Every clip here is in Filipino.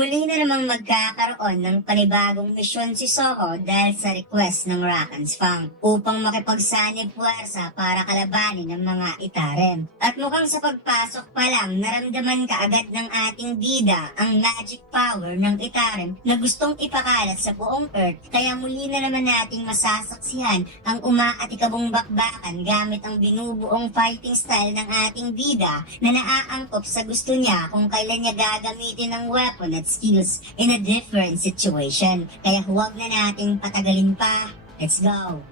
Muli na namang magkakaroon ng panibagong misyon si Soho dahil sa request ng Rakans Fang upang makipagsanib puwersa para kalabanin ng mga Itarem. At mukhang sa pagpasok pa lang naramdaman kaagad ng ating bida ang magic power ng Itarem na gustong ipakalat sa buong Earth, kaya muli na naman nating masasaksihan ang umaatikabong bakbakan gamit ang binubuong fighting style ng ating bida na naaangkop sa gusto niya kung kailan niya gagamitin ang weapon at skills in a different situation. Kaya huwag na nating patagalin pa. Let's go!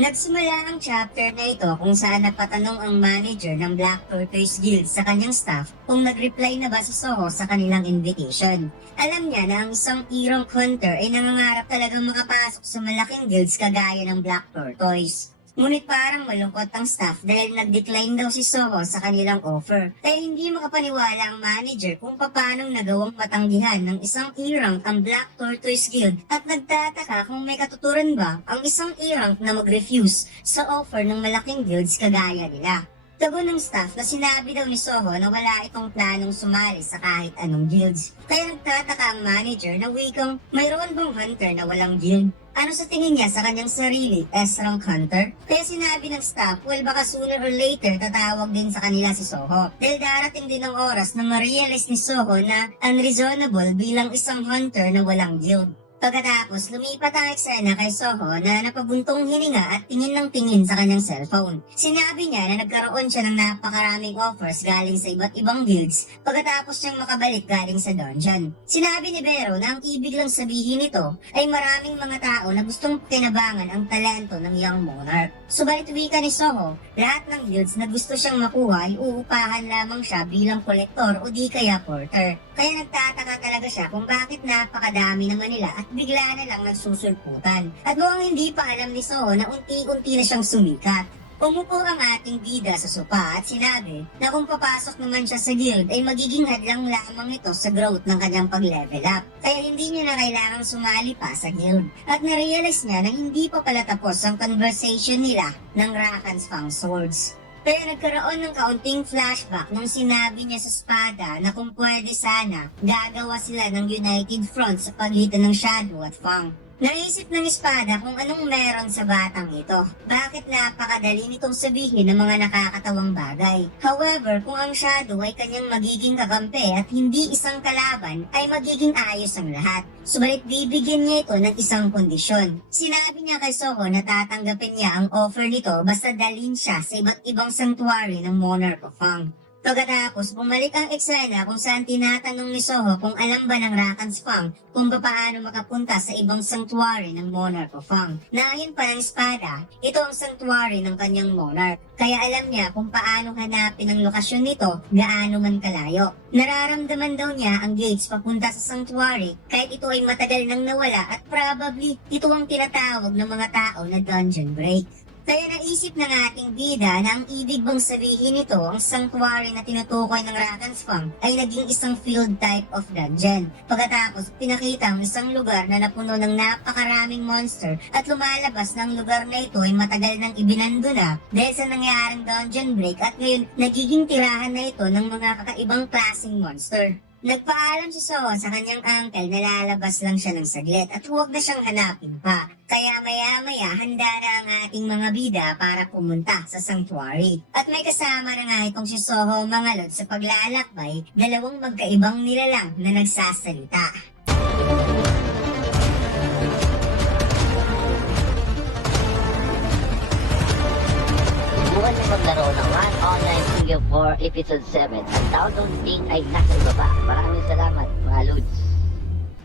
Nagsimula ang chapter na ito kung saan napatanong ang manager ng Black Tortoise Guild sa kanyang staff kung nag-reply na ba si Soho sa kanilang invitation. Alam niya na ang isang Irong hunter ay nangangarap talagang makapasok sa malaking guilds kagaya ng Black Tortoise. Ngunit parang malungkot ang staff dahil nag-decline daw si Soho sa kanilang offer. Kaya hindi makapaniwala ang manager kung paanong nagawang matanggihan ng isang E-rank ang Black Tortoise Guild at nagtataka kung may katuturan ba ang isang E-rank na mag-refuse sa offer ng malaking guilds kagaya nila. Tago ng staff na sinabi daw ni Soho na wala itong planong sumali sa kahit anong guilds. Kaya nagtataka ang manager na wikang mayroon bang hunter na walang guild? Ano sa tingin niya sa kanyang sarili, S-rank hunter? Kaya sinabi ng staff, well baka sooner or later tatawag din sa kanila si Soho. Dahil darating din ang oras na ma-realize ni Soho na unreasonable bilang isang hunter na walang guild. Pagkatapos, lumipat ang eksena kay Soho na napabuntong hininga at tingin ng tingin sa kanyang cellphone. Sinabi niya na nagkaroon siya ng napakaraming offers galing sa iba't ibang guilds pagkatapos siyang makabalik galing sa dungeon. Sinabi ni Vero na ang ibig lang sabihin nito ay maraming mga tao na gustong kinabangan ang talento ng young monarch. Subalit wika ni Soho, lahat ng guilds na gusto siyang makuha ay uupahan lamang siya bilang kolektor o di kaya porter. Kaya nagtataka talaga siya kung bakit napakadami naman nila at bigla na lang nagsusulputan. At mukhang hindi pa alam ni Soho na unti-unti na siyang sumikat. Umupo ang ating bida sa sopa at sinabi na kung papasok naman siya sa guild ay magiging hadlang lamang ito sa growth ng kanyang pag-level up. Kaya hindi niya na kailangang sumali pa sa guild. At narealize niya na hindi pa pala tapos ang conversation nila ng Rakans Fang Swords. Kaya nagkaroon ng kaunting flashback nung sinabi niya sa espada na kung pwede sana, gagawa sila ng United Front sa pagitan ng Shadow at Fang. Naisip ng espada kung anong meron sa batang ito. Bakit napakadali nitong sabihin ng mga nakakatawang bagay. However, kung ang Shadow ay kanyang magiging kakampi at hindi isang kalaban, ay magiging ayos ang lahat. Subalit bibigyan niya ito ng isang kondisyon. Sinabi niya kay Soho na tatanggapin niya ang offer nito basta dalhin siya sa iba't ibang sanctuary ng Monarch of Fang. Pagkatapos, bumalik ang eksena kung saan tinatanong ni Soho kung alam ba ng Rakans Fang kung paano makapunta sa ibang sanctuary ng Monarch of Fang. Naayon pa ng espada, ito ang sanctuary ng kanyang monarch. Kaya alam niya kung paano hanapin ang lokasyon nito gaano man kalayo. Nararamdaman daw niya ang gates papunta sa sanctuary kahit ito ay matagal nang nawala at probably ito ang tinatawag ng mga tao na dungeon break. Kaya naisip ng ating bida na ang ibig bang sabihin nito ang sanctuary na tinutukoy ng Rakans Fang ay naging isang field type of dungeon. Pagkatapos, pinakita ang isang lugar na napuno ng napakaraming monster at lumalabas ng lugar na ito ay matagal nang ibinando na dahil sa nangyaring dungeon break at ngayon nagiging tirahan na ito ng mga kakaibang klaseng monster. Nagpaalam si Soho sa kanyang uncle na lalabas lang siya ng saglit at huwag na siyang hanapin pa. Kaya maya-maya handa na ang ating mga bida para pumunta sa sanctuary. At may kasama na nga itong si Soho mga lod sa paglalakbay, dalawang magkaibang nilalang na nagsasalita. Bukas ay maglaro ng Run Online Studio 4 Episode 7. Ang download link ay nasa ibaba. Maraming salamat mga Lods.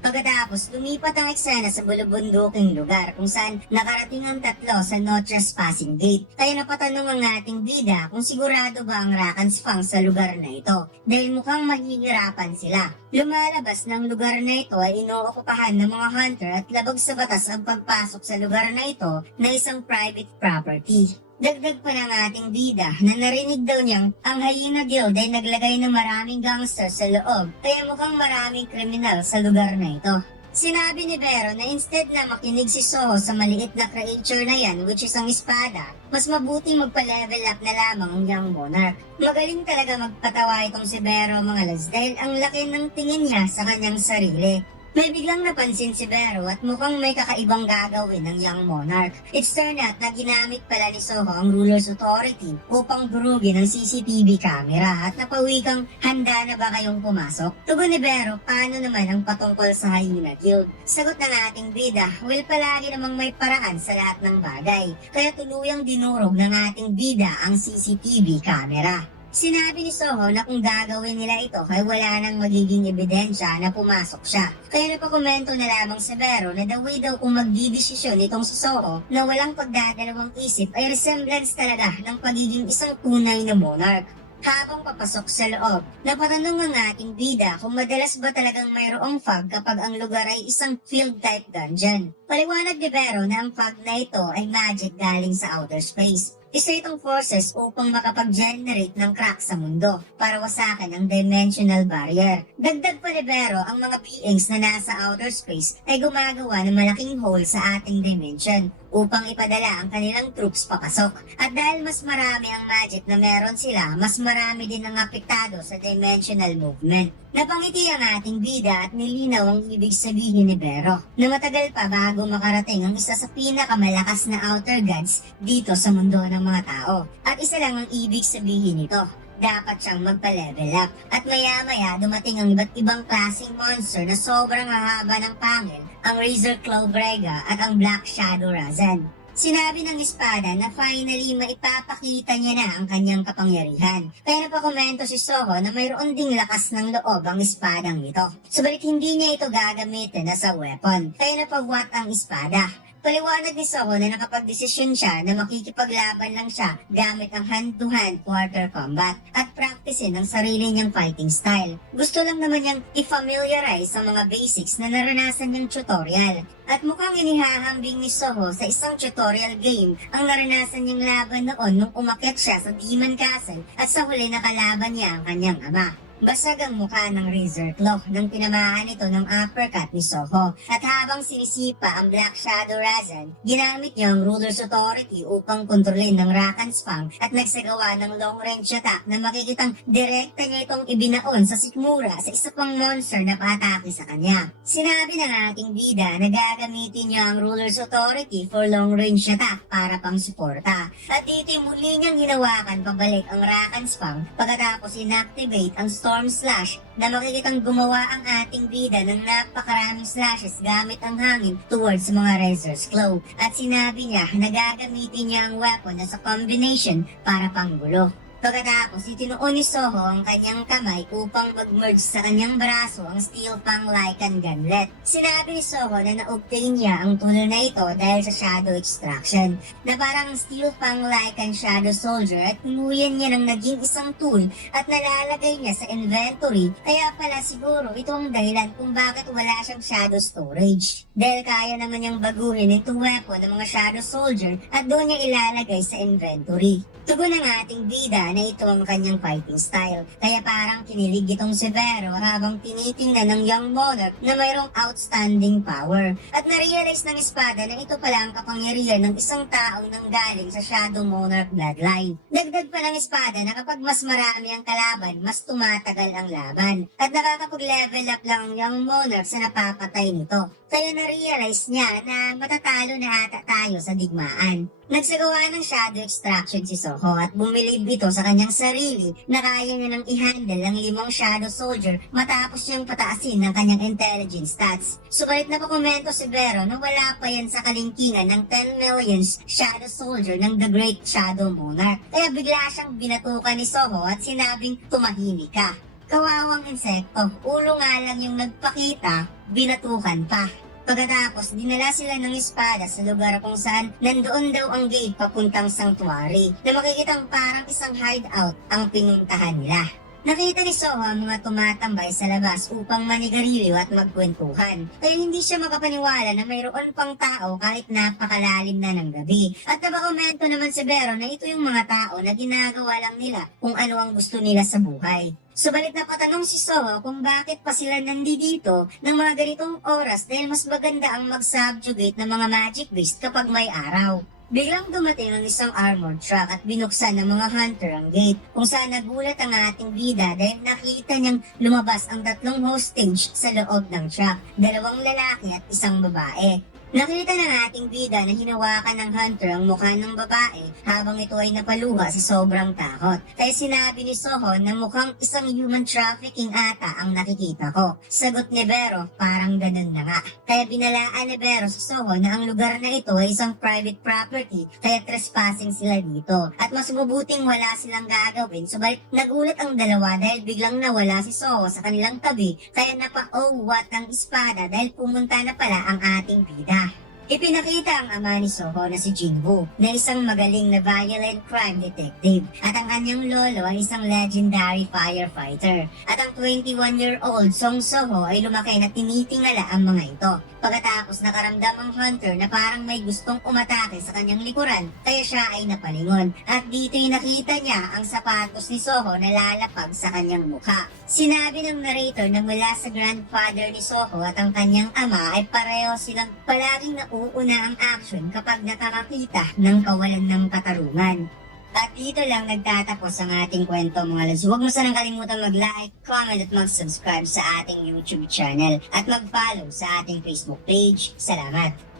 Pagkatapos, lumipat ang eksena sa bulubunduking lugar kung saan nakarating ang tatlo sa no trespassing gate. Kaya napatanong ang ating bida kung sigurado ba ang Rakans Fang sa lugar na ito dahil mukhang mahihirapan sila. Lumalabas ng lugar na ito ay inookupahan ng mga hunter at labag sa batas ang pagpasok sa lugar na ito na isang private property. Dagdag pa ng ating bida na narinig daw niyang ang Hyena Guild ay naglagay ng maraming gangster sa loob kaya mukhang maraming kriminal sa lugar na ito. Sinabi ni Vero na instead na makinig si Soho sa maliit na creature na yan, which is ang espada, mas mabuting magpa-level up na lamang ang young monarch. Magaling talaga magpatawa itong si Vero mga lads dahil ang laki ng tingin niya sa kanyang sarili. May biglang napansin si Vero at mukhang may kakaibang gagawin ng young monarch. It's turned out na ginamit pala ni Soho ang ruler's authority upang durugin ang CCTV camera at napawikang handa na ba kayong pumasok? Tugon ni Vero, paano naman ang patungkol sa Hyena Guild? Sagot ng ating bida, well palagi namang may paraan sa lahat ng bagay. Kaya tuluyang dinurog ng ating bida ang CCTV camera. Sinabi ni Soho na kung gagawin nila ito ay wala nang magiging ebidensya na pumasok siya. Kaya napakomento na lamang si Vero na the way daw kung magdidesisyon itong si Soho na walang pagdadalawang isip ay resemblance talaga ng pagiging isang tunay na monarch. Habang papasok sa loob, napatanong ang ating bida kung madalas ba talagang mayroong fog kapag ang lugar ay isang field-type dungeon. Paliwanag ni Vero na ang fog na ito ay magic galing sa outer space. Isa itong forces upang makapag-generate ng crack sa mundo para wasakan ang dimensional barrier. Dagdag pa ni Vero, ang mga beings na nasa outer space ay gumagawa ng malaking hole sa ating dimension upang ipadala ang kanilang troops papasok. At dahil mas marami ang magic na meron sila, mas marami din ang apektado sa dimensional movement. Napangiti ang ating bida at nilinaw ang ibig sabihin ni Vero na matagal pa bago makarating ang isa sa pinakamalakas na outer gods dito sa mundo ng mga tao. At isa lang ang ibig sabihin nito, dapat siyang magpa-level up. At maya-maya dumating ang iba't ibang klaseng monster na sobrang hahaba ng pangil, ang Razor Claw Brega at ang Black Shadow Razan. Sinabi ng espada na finally maipapakita niya na ang kanyang kapangyarihan. Kaya napakomento si Soho na mayroon ding lakas ng loob ang espadang ito. Subalit hindi niya ito gagamitin as a weapon. Kaya napagwat ang espada. Paliwanag ni Soho na nakapag-desisyon siya na makikipaglaban lang siya gamit ang hand-to-hand quarter combat at practicein ang sarili niyang fighting style. Gusto lang naman niyang i-familiarize sa mga basics na naranasan niyang tutorial. At mukhang inihahambing ni Soho sa isang tutorial game ang naranasan niyang laban noon nung umakyat siya sa Demon Castle at sa huli nakalaban niya ang kanyang ama. Basag ang mukha ng Razor Claw nang tinamaan ito ng uppercut ni Soho. At habang sinisipa ang Black Shadow Razan, ginamit niya ang Ruler's Authority upang kontrolin ng Rakan's Fang at nagsagawa ng long range attack na makikitang direkta niya itong ibinaon sa sikmura sa isa pang monster na paatake sa kanya. Sinabi ng ating bida na gagamitin niya ang Ruler's Authority for long range attack para pang suporta. At dito muli niyang hinawakan pabalik ang Rakan's Fang pagkatapos inactivate ang Storm Slash na makikitang gumawa ang ating bida ng napakaraming slashes gamit ang hangin towards mga Razor's Claw. At sinabi niya na gagamitin niya ang weapon as a combination para panggulo. Pagkatapos, itinuon ni Soho ang kanyang kamay upang mag-merge sa kanyang braso ang Steel Fang Lycan Gunlet. Sinabi ni Soho na na-obtain niya ang tool na ito dahil sa Shadow Extraction, na parang Steel Fang Lycan Shadow Soldier at tuluyan niya ng naging isang tool at nalalagay niya sa inventory, kaya pala siguro ito ang dahilan kung bakit wala siyang Shadow Storage. Dahil kaya naman niyang baguhin itong weapon ng mga Shadow Soldier at doon niya ilalagay sa inventory. Tugon ng ating bida na ito ang kanyang fighting style. Kaya parang kinilig itong si Vero habang tinitingnan ng young monarch na mayroong outstanding power. At narealize ng espada na ito pala ang kapangyarihan ng isang taong nanggaling sa Shadow Monarch bloodline. Dagdag pa ng espada na kapag mas marami ang kalaban, mas tumatagal ang laban. At nakakapag-level up lang ang young monarch sa napapatay nito. Kaya na-realize niya na matatalo na ata tayo sa digmaan. Nagsagawa ng Shadow Extraction si Soho at bumilib ito sa kanyang sarili na kaya niya nang i-handle ang 5 Shadow Soldier matapos niyang pataasin ng kanyang intelligence stats. Subalit na pakomento si Vero na wala pa yan sa kalingkingan ng 10 million Shadow Soldier ng The Great Shadow Monarch. Kaya bigla siyang binatukan ni Soho at sinabing tumahimik ka. Kawawang insekto, ulo nga lang yung nagpakita, binatukan pa. Pagkatapos, dinala sila ng espada sa lugar kung saan nandoon daw ang gate papuntang sanctuary na makikitang parang isang hideout ang pinuntahan nila. Nakita ni Soho ang mga tumatambay sa labas upang manigarilyo at magkwentuhan. Kaya hindi siya makapaniwala na mayroon pang tao kahit napakalalim na ng gabi. At nabakomento naman si Vero na ito yung mga tao na ginagawa lang nila kung ano ang gusto nila sa buhay. Subalit napatanong si Soho kung bakit pa sila nandito ng mga ganitong oras dahil mas maganda ang mag-subjugate ng mga magic beast kapag may araw. Biglang dumating ang isang armored truck at binuksan ng mga hunter ang gate kung saan nagulat ang ating bida dahil nakita niyang lumabas ang 3 hostage sa loob ng truck, 2 lalaki at 1 babae. Nakita ng ating bida na hinawakan ng hunter ang mukha ng babae habang ito ay napaluha sa sobrang takot. Kaya sinabi ni Soho na mukhang isang human trafficking ata ang nakikita ko. Sagot ni Vero, parang ganun na nga. Kaya binalaan ni Vero sa Soho na ang lugar na ito ay isang private property kaya trespassing sila dito. At mas mabuting wala silang gagawin subalit nagulat ang dalawa dahil biglang nawala si Soho sa kanilang tabi kaya napa-owat ang espada dahil pumunta na pala ang ating bida. Ipinakita ang ama ni Soho na si Jinwoo na isang magaling na violent crime detective at ang kanyang lolo ay isang legendary firefighter at ang 21-year-old Song Soho ay lumaki na tinitingala ang mga ito. Pagkatapos nakaramdam ang hunter na parang may gustong umatake sa kanyang likuran kaya siya ay napalingon at dito'y nakita niya ang sapatos ni Soho na lalapag sa kanyang mukha. Sinabi ng narrator na mula sa grandfather ni Soho at ang kanyang ama ay pareho silang palaging nauuna ang action kapag nakakakita ng kawalan ng katarungan. At dito lang nagtatapos ang ating kwento mga lods. Huwag mo sanang kalimutan mag-like, comment at mag-subscribe sa ating YouTube channel at mag-follow sa ating Facebook page. Salamat!